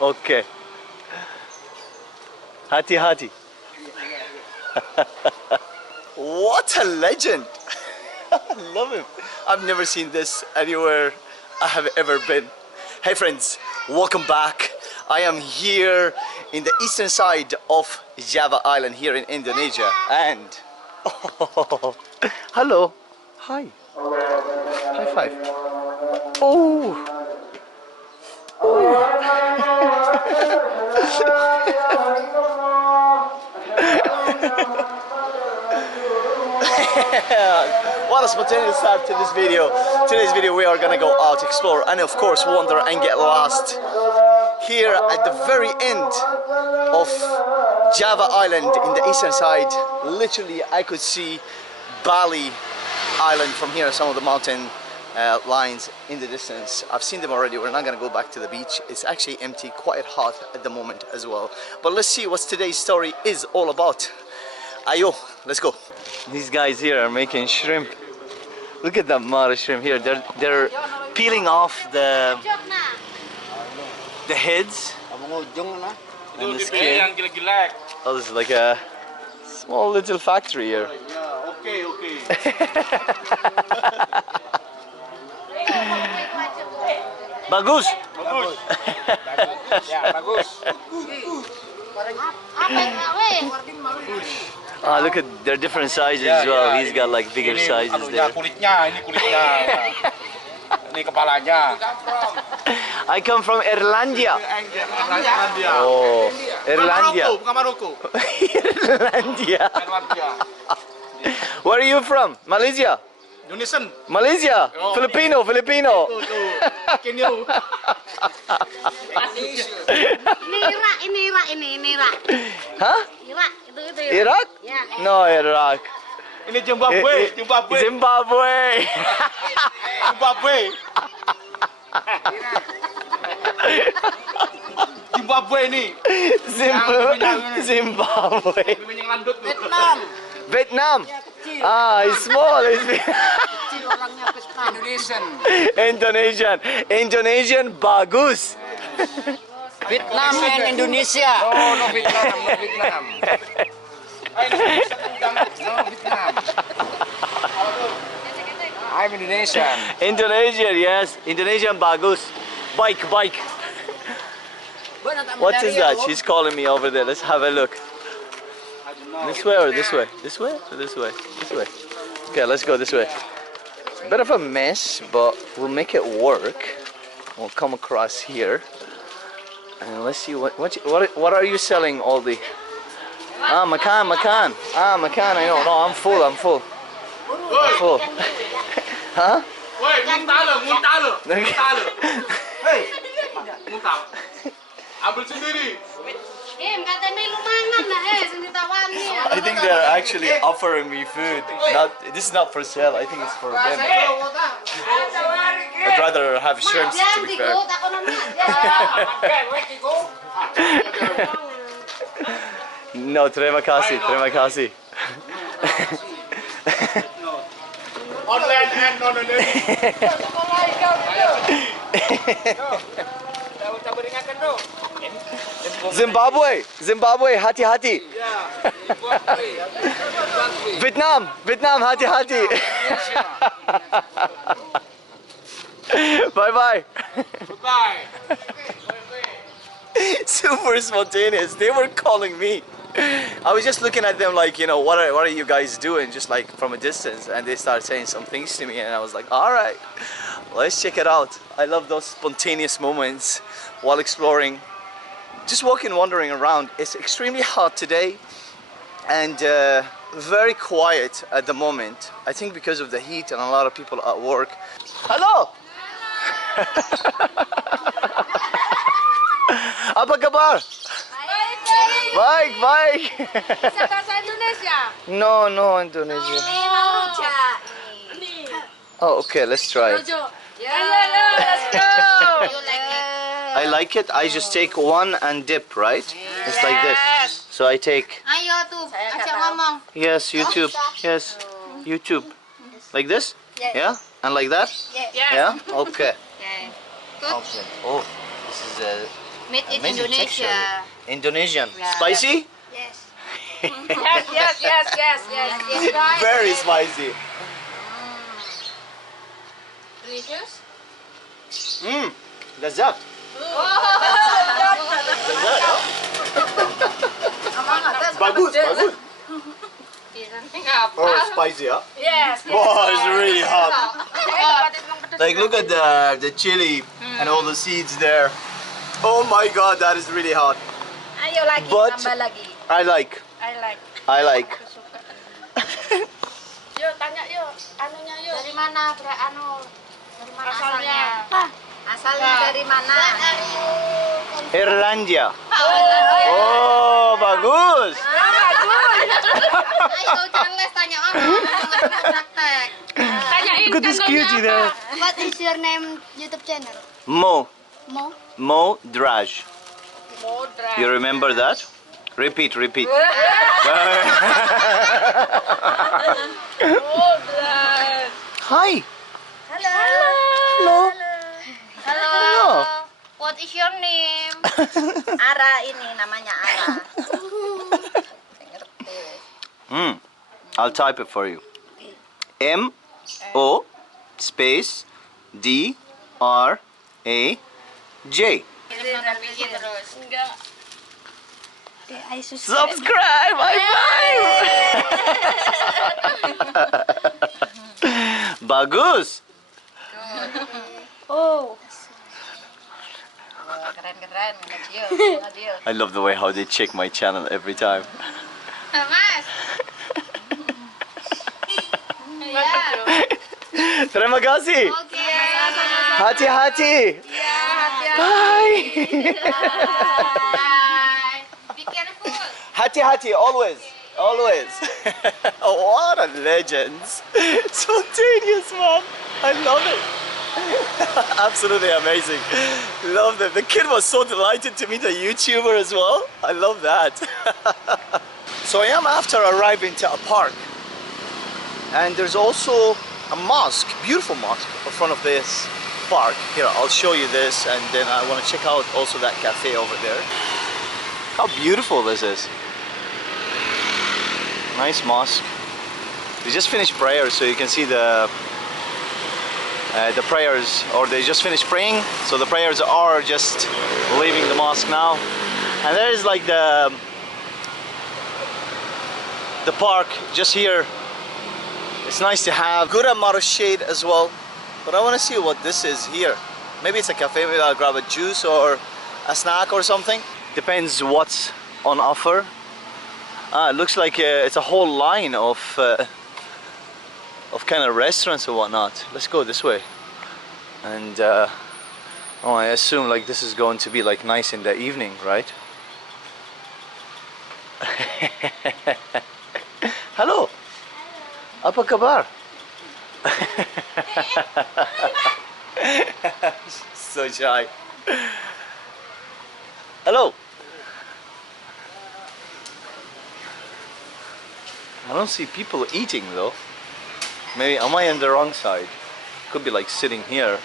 Okay. Hati-hati. What a legend! I love him. I've never seen this anywhere I have ever been. Hey friends, welcome back. I am here in the eastern side of Java Island here in Indonesia, and oh, hello, hi, high five. Oh, what a spontaneous start to this video. Today's video we are gonna go out, explore, and of course wander and get lost here at the very end of Java Island in the eastern side. Literally I could see Bali Island from here, some of the mountain lines in the distance. I've seen them already. We're not gonna go back to the beach. It's actually empty, quite hot at the moment as well. But let's see what today's story is all about. Ayo, let's go. These guys here are making shrimp. Look at that mara shrimp here. They're peeling off the heads and the skin. Oh, this is like a small little factory here. Okay. Bagus. Ya, bagus. Ah, look at their different sizes as well. He's got like bigger sizes there. Kulitnya, ini kulitnya. Ini kepalanya. I come from Irlandia. Irlandia. Oh, Irlandia. Bukan Maroko. Irlandia. Where are you from? Malaysia? Indonesian. Malaysia? Oh, Filipino. Kenya. Ini Irak. Hah? Irak, itu Iraq? Ya. No, Iraq. Ini Zimbabwe. Zimbabwe. Zimbabwe ini. Zimbabwe. Vietnam. Vietnam. Ah, it's small. Indonesian bagus. Vietnam and Indonesia. No, Vietnam. I'm Indonesian. Indonesian, yes. Indonesian bagus. Bike. What is that? She's calling me over there. Let's have a look. This way or this way? This way or this way? This way. Okay, let's go this way. It's a bit of a mess, but we'll make it work. We'll come across here. And let's see what are you selling, all the makan. Makan. I know. No, I'm full. Huh? Woi, muntah lo. Hei, muntah. Ambil sendiri. I think they're actually offering me food. This is not for sale. I think it's for them. I'd rather have shrimps, to be fair. No, terima kasih. Online and Zimbabwe, hati-hati. Vietnam, hati-hati. Bye. Super spontaneous. They were calling me. I was just looking at them like, what are you guys doing, just like from a distance, and they started saying some things to me, and I was like, all right, let's check it out. I love those spontaneous moments while exploring, just wandering around. It's extremely hot today and very quiet at the moment. I think because of the heat and a lot of people at work. Hello. Apa kabar? Baik. Bisa bahasa Indonesia? No, Indonesia. Oh, okay, let's try it. Let's go. I like it. I just take one and dip, right? It's like this. So I take. Ayo tuh, ajak ngomong. Yes, YouTube. Yes, YouTube. Like this? Yes. Yeah? And like that? Yes. Yeah? Okay. Yeah. Okay. Oh, this is Made in amazing Indonesia. texture. Indonesian. Yeah. Spicy? Yes. Yes. Right. Very spicy. Delicious. Mmm. Lezat. Bagus, bagus. Oh, spicy, huh? Yes. Oh, it's really hot. Like, look at the chili and all the seeds there. Oh my god, that is really hot. Ayo lagi, But- tambah lagi. I like. I like. I like. Yuk, tanya yuk. Anunya yuk. Dari mana, dari mana asalnya? Asalnya dari mana? Irlandia. Oh, bagus. Ayo, jangan les tanya orang, praktek. Tanyain Look at this cutie there. What is your name YouTube channel? Mo. Mo. Modraj. You remember that? Repeat. Hi. Hello. Hello. What is your name? Ara ini namanya Ara. I'll type it for you. M-O space D-R-A-J. Subscribe! High five! Bagus! Oh. Keren. Ngadil. I love the way how they check my channel every time. Mas. Terima kasih. Oke. Hati-hati. Hati-hati. Bye. Bye. Be careful. Hati-hati, always. What a legend. Spontaneous, man. I love it. Absolutely amazing. Love them. The kid was so delighted to meet a YouTuber as well. I love that. So I am after arriving to a park. And there's also a mosque, beautiful mosque in front of this park. Here, I'll show you this, and then I want to check out also that cafe over there. How beautiful this is. Nice mosque. We just finished prayer, so you can see the prayers, or they just finished praying, so the prayers are just leaving the mosque now. And there is like the park just here. It's nice to have good amount of shade as well, but I want to see what this is here. Maybe it's a cafe. Maybe I'll grab a juice or a snack or something. Depends what's on offer. It looks like it's a whole line of kind of restaurants or whatnot. Let's go this way. And oh, I assume like this is going to be like nice in the evening, right? Hello. Apa kabar? So shy. Hello. I don't see people eating though. Maybe am I on the wrong side? Could be like sitting here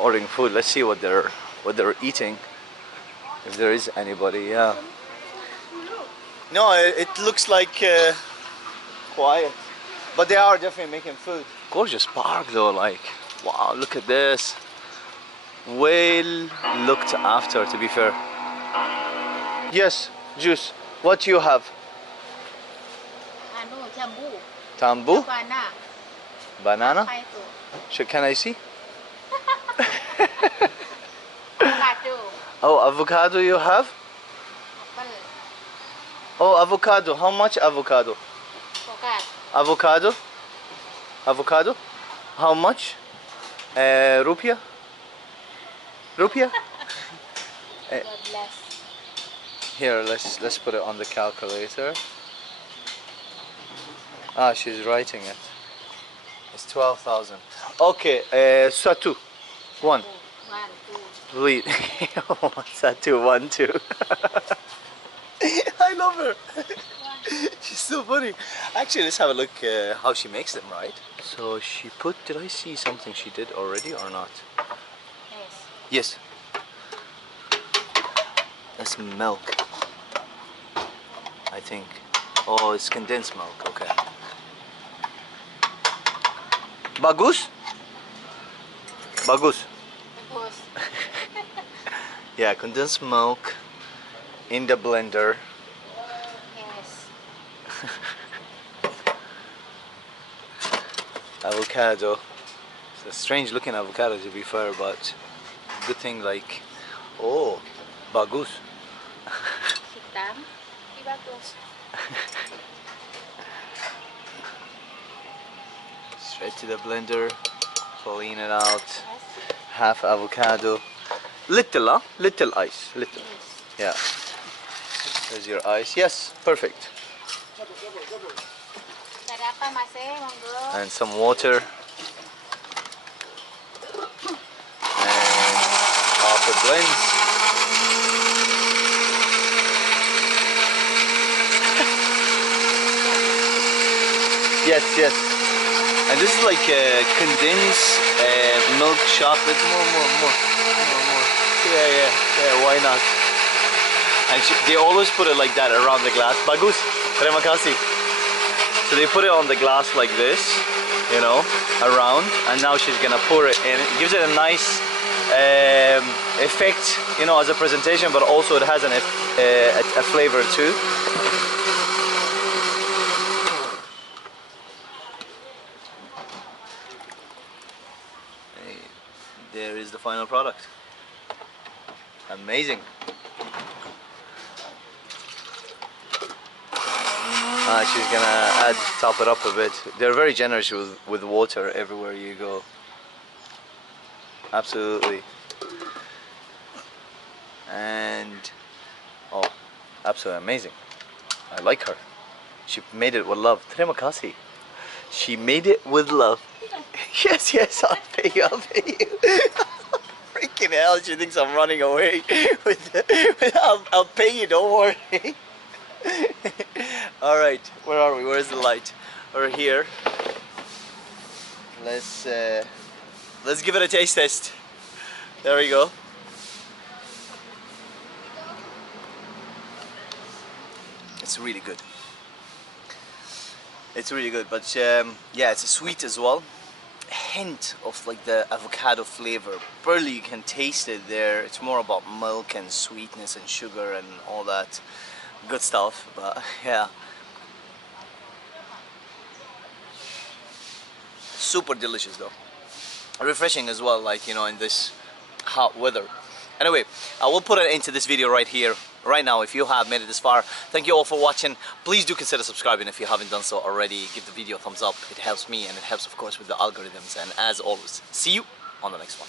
ordering food. Let's see what they're eating. If there is anybody, yeah. No, it looks like quiet. But they are definitely making food. Gorgeous park though, like, wow, look at this. Well looked after, to be fair. Yes, juice. What do you have? Jambu. Tambu? Banana. Banana? Apa itu? Can I see? Avocado. Oh, avocado you have? Apel. Oh, avocado. How much avocado? Avocado. Avocado? Avocado? How much? Rupiah? Rupiah? God bless. Here, let's put it on the calculator. Ah, she's writing it. It's 12,000. Okay, Satu. One. 1, 2. Lead. Satu, 1, 2. I love her. She's so funny. Actually, let's have a look how she makes them, right? So she put, did I see something she did already or not? Yes. Yes. That's milk, I think. Oh, it's condensed milk, okay. Bagus? Bagus. Bagus. Yeah, condensed milk in the blender. Yes. Avocado. It's a strange looking avocado to be fair, but good thing like, oh, bagus. Hitam. Di bagus. Straight to the blender, clean it out. Yes. Half avocado. Little, huh? Little ice. Little. Yes. Yeah. There's your ice. Yes, perfect. Dari apa Mas? Monggo. And some water. And off it blends. Yes, yes. And this is like condensed milk chocolate. More. Yeah, why not? And they always put it like that around the glass. Bagus, terima kasih. So they put it on the glass like this, you know, around, and now she's gonna pour it in. It gives it a nice effect, you know, as a presentation, but also it has a flavor too. There is the final product. Amazing. She's gonna top it up a bit. They're very generous with water everywhere you go. Absolutely. And oh, absolutely amazing. I like her. She made it with love. Terima kasih. She made it with love. Yes, I'll pay you. Freaking hell, she thinks I'm running away. I'll pay you, don't worry. Alright, where are we? Where's the light? We're here. Let's give it a taste test. There we go. It's really good. It's really good, but yeah, it's sweet as well. A hint of like the avocado flavor. Barely you can taste it there. It's more about milk and sweetness and sugar and all that good stuff, but yeah. Super delicious though. Refreshing as well, like, you know, in this hot weather. Anyway, I will put it into this video right here, right now. If you have made it this far, thank you all for watching. Please do consider subscribing if you haven't done so already. Give the video a thumbs up. It helps me and it helps, of course, with the algorithms. And as always, see you on the next one.